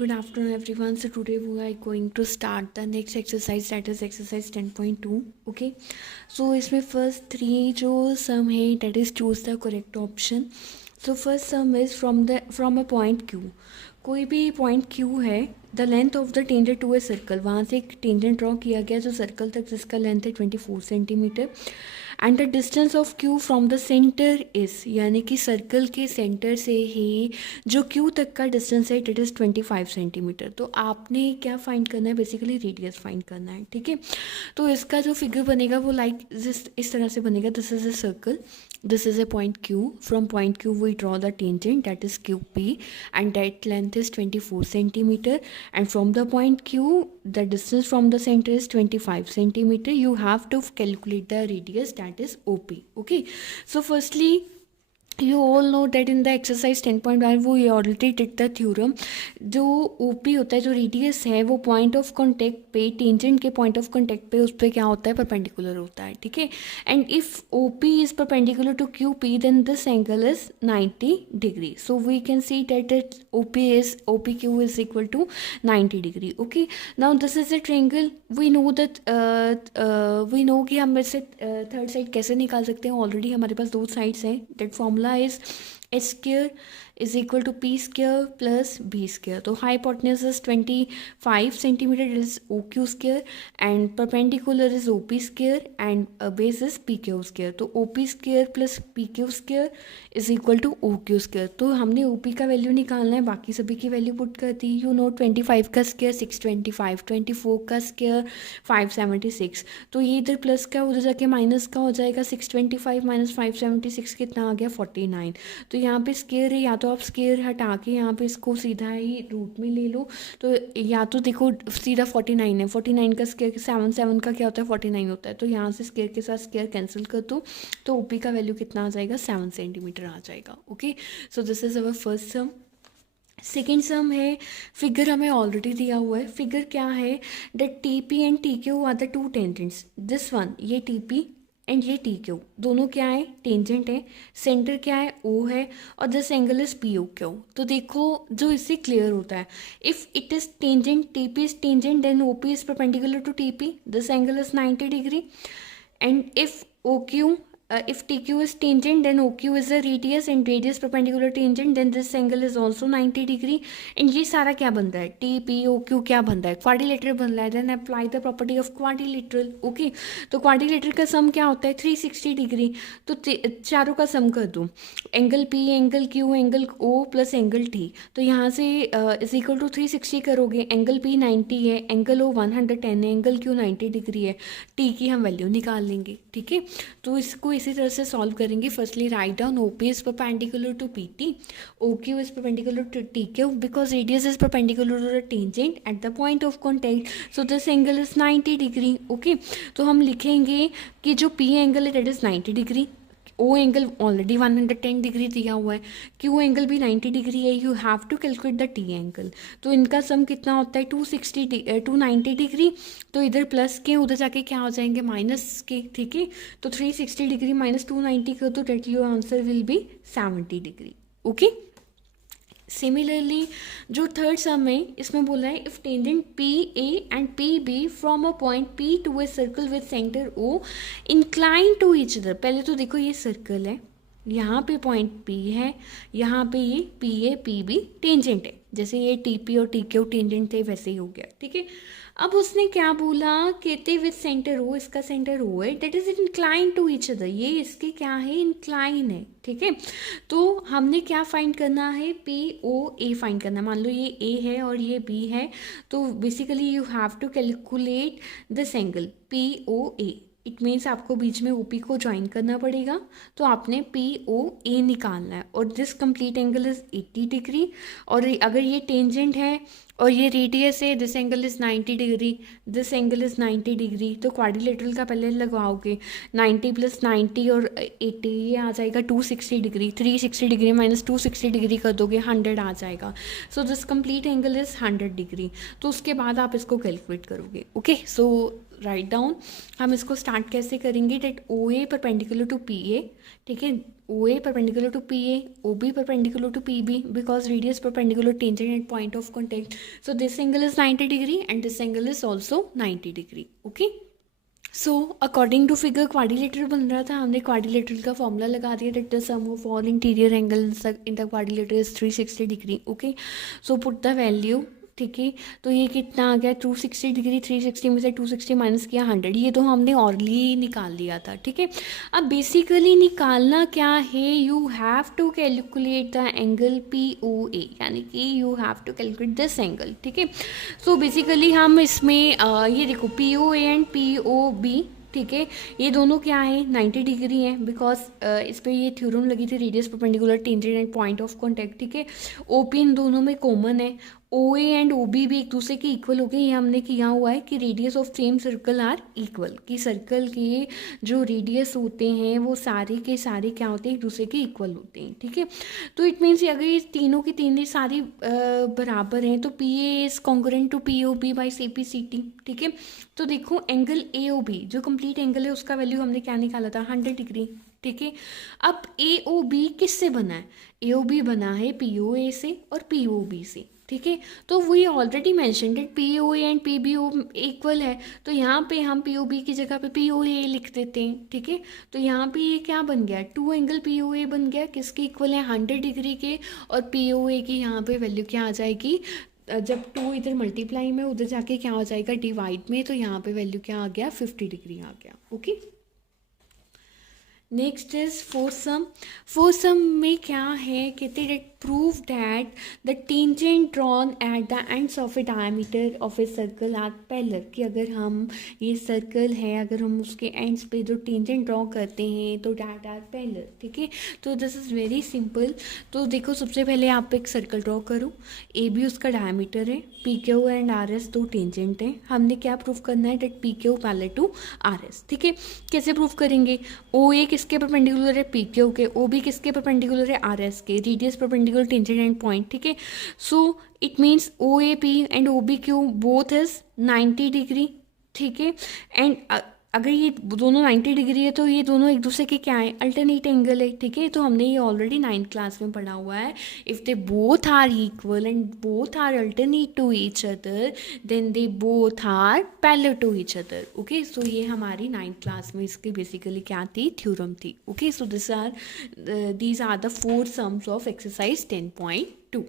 Good afternoon, everyone. So today we are going to start the next exercise, that is exercise 10.2. Okay. So इसमें first three जो sum है, that is choose the correct option. So first sum is from a point Q. कोई भी point Q है, the length of the tangent to a circle, वहाँ से एक tangent draw किया गया जो सर्कल तक, जिसका लेंथ है 24 centimetre. And the distance of Q from the centre is, यानी कि सर्कल के सेंटर से ही जो Q तक का डिस्टेंस है, इट इज़ 25 सेंटीमीटर. तो आपने क्या फाइंड करना है, बेसिकली रेडियस फाइंड करना है. ठीक है. तो इसका जो फिगर बनेगा वो लाइक इस तरह से बनेगा. This is a circle, this is a point Q. From point Q we draw the tangent, that is QP, and that length is 24 centimeter. And from the point Q, the distance from the center is 25 centimeter. You have to calculate the radius, that is OP. Okay, so firstly you all know that in the exercise 10.1 we already did the theorem. जो OP होता है, जो radius है, वो point of contact पे, tangent के point of contact पे, उस पर क्या होता है, परपेंडिकुलर होता है. ठीक है. And if OP is perpendicular to QP then this angle is 90 degree. So we can see that OPQ is equal to 90 degree. Okay. Now this is a triangle. We know that we know कि हम इससे third side कैसे निकाल सकते हैं. Already हमारे पास दो sides हैं. That formula is h square is equal to p square plus b square. तो hypotenuse is 25 centimeter, it is OQ square, and perpendicular is OP square, and base is PQ square. तो OP square plus PQ square is equal to OQ square. तो हमने OP का value निकालना है, बाकी सभी की वैल्यू पुट कर दी. यू नो 25 का स्क्वायर 625, 24 का स्क्वायर 576. तो ये इधर प्लस का उधर जाके माइनस का हो जाएगा. 625 माइनस 576 कितना आ गया, 49. तो यहाँ पे स्क्वायर है, या तो आप स्क्वायर हटा के यहाँ पे इसको सीधा ही रूट में ले लो. तो या तो देखो सीधा 49 है, 49 का स्क्वायर 7 का क्या होता है, 49 होता है. तो यहाँ से स्क्वायर के साथ स्क्वायर कैंसिल कर दो, तो ओपी का वैल्यू कितना आ जाएगा, 7 सेंटीमीटर आ जाएगा. Okay. So this is our first sum. Second sum है, फिगर हमें ऑलरेडी दिया हुआ है. फिगर क्या है, that TP and TQ are the two tangents. This one, ये TP एंड ये TQ दोनों क्या है, टेंजेंट है. सेंटर क्या है, O है, और दिस एंगल इज POQ. तो देखो जो इससे क्लियर होता है, if it is tangent, TP is tangent, then OP is perpendicular to TP, this angle is 90 degree. And if OQ if TQ is tangent, then OQ is a radius, and radius perpendicular tangent, then this angle is also 90 degree. and ये सारा क्या बनता है, TPOQ क्या बनता है, quadrilateral बन रहा है. then apply the property of quadrilateral. Okay. तो क्वाड्रिलेटरल का सम क्या होता है, 360 डिग्री. तो चारों का सम कर दो, angle P, angle Q, angle O plus angle T. तो यहाँ से इज इक्वल टू 360 करोगे. एंगल P 90 है, एंगल O 110 है, एंगल Q 90 डिग्री है. T की हम वैल्यू निकाल लेंगे. ठीक है. तो इसको इसी तरह से सॉल्व करेंगे. Firstly write down OP is perpendicular to PT, OQ is perpendicular to TQ, because radius is perpendicular to the tangent at the point of contact. So this angle is 90 degree. Okay. तो हम लिखेंगे कि जो P angle है that is 90 degree, O angle already 110 degree दिया हुआ है, Q angle भी 90 डिग्री है. You have to calculate the T angle. तो इनका सम कितना होता है, 290 डिग्री. तो इधर प्लस के, उधर जाके क्या हो जाएंगे, माइनस के. ठीक है. तो 360 डिग्री माइनस 290 कर दो, that your answer will be 70 degree. Okay. Similarly जो थर्ड सम है, इसमें बोला है if tangent PA and PB from a point P to a circle with centre O incline to each other. पहले तो देखो ये सर्कल है, यहाँ पे पॉइंट P है, यहाँ पे ये PA PB टेंजेंट है. जैसे ये TP और TQ टेंजेंट थे वैसे ही हो गया. ठीक है. अब उसने क्या बोला, कहते विद सेंटर O, इसका सेंटर O है, that is incline to each other. ये इसके क्या है, इंक्लाइन है. ठीक है. तो हमने क्या फाइंड करना है, POA फाइंड करना है. मान लो ये A है और ये B है, तो basically you have to calculate this angle POA. It means आपको बीच में OP को ज्वाइन करना पड़ेगा. तो आपने POA निकालना है. और this complete angle is 80 degree. और अगर ये टेंजेंट है और ये रेडियस है, this angle is 90 degree, this angle is 90 degree. तो क्वाड्रिलेटरल का पहले लगाओगे, 90 प्लस 90 और 80, ये आ जाएगा 260 डिग्री. 360 डिग्री माइनस 260 डिग्री कर दोगे, 100 आ जाएगा. So this complete angle is 100 degree. तो उसके बाद आप इसको कैलकुलेट करोगे. ओके. So write down. हम इसको स्टार्ट कैसे करेंगे, that O A perpendicular to P A. ठीक है, O A perpendicular to P A, O B perpendicular to P B, because radius perpendicular tangent at point of contact. So this angle is 90 degree and this angle is also 90 degree. Okay, so according to figure quadrilateral बन रहा था, हमने quadrilateral का formula लगा दिया, that the sum of all interior angle in the quadrilateral is 360 degree. Okay, so put the value. ठीक है, तो ये कितना आ गया 260 डिग्री. 360 में से 260 माइनस किया 100. ये तो हमने ऑलरेडी निकाल लिया था. ठीक है, अब बेसिकली निकालना क्या है, you have to calculate the angle P O A, यानी कि you have to calculate this angle. ठीक है, सो बेसिकली हम इसमें ये देखो P O A and P O B. ठीक है, ये दोनों क्या है 90 डिग्री है, बिकॉज इस पर ये थ्योरम लगी थी radius perpendicular tangent and point of contact. ठीक है, ओ पी इन दोनों में कॉमन है, O A and O B भी एक दूसरे के इक्वल हो गए. ये हमने किया हुआ है कि radius of same circle are equal, कि सर्कल के जो रेडियस होते हैं वो सारे के सारे क्या होते हैं, एक दूसरे के इक्वल होते हैं. ठीक है, तो इट मीन्स अगर ये तीनों की तीनों सारी बराबर हैं तो P A is congruent to P O B by C P C T. ठीक है, तो देखो एंगल ए ओ बी जो कंप्लीट एंगल है उसका वैल्यू हमने क्या निकाला था 100 डिग्री. ठीक है, अब ए ओ बी किससे बना है, ए ओ बी बना है पी ओ ए से और पी ओ बी से. ठीक है, तो we already mention that P O A and P B O equal है, तो यहाँ पे हम पी ओ बी की जगह पे पी ओ ए लिख देते हैं. ठीक है, तो यहाँ पे ये क्या बन गया, टू एंगल पी ओ ए बन गया, किसके इक्वल है 100 डिग्री के, और पी ओ ए की यहाँ पे वैल्यू क्या आ जाएगी, जब टू इधर मल्टीप्लाई में उधर जाके क्या हो जाएगा डिवाइड में, तो यहाँ पे वैल्यू क्या आ गया 50 डिग्री आ गया. Okay, next is four sum. Four sum में क्या है, कहते हैं prove that the tangent drawn at the ends of a diameter of a circle are parallel. कि अगर हम ये सर्कल है, अगर हम उसके एंड्स पे जो टेंजेंट ड्रॉ करते हैं तो डैट आर पैरेलल. ठीक है, तो दिस इज़ वेरी सिंपल. तो देखो सबसे पहले आप एक सर्कल ड्रॉ करो, ए बी उसका डायमीटर है, P Q and R S दो टेंजेंट हैं. हमने क्या प्रूव करना है, that P Q parallel to R S. ठीक है, कैसे प्रूव करेंगे, ओ ए किसके परपेंडिकुलर है पी क्यू के, ओ बी किसके परपेंडिकुलर है आर एस के, radius perpendicular tangent and point. ठीक है, so it means O A P and O B Q both is 90 degree. ठीक है, एंड अगर ये दोनों 90 डिग्री है तो ये दोनों एक दूसरे के क्या है, अल्टरनेट एंगल है. ठीक है, तो हमने ये ऑलरेडी 9th क्लास में पढ़ा हुआ है. If they both are equal and both are alternate to each other then they both are parallel to each other. Okay, so ये हमारी 9th क्लास में इसकी बेसिकली क्या थी, थ्योरम थी. Okay, so these are the 4 sums of exercise 10.2.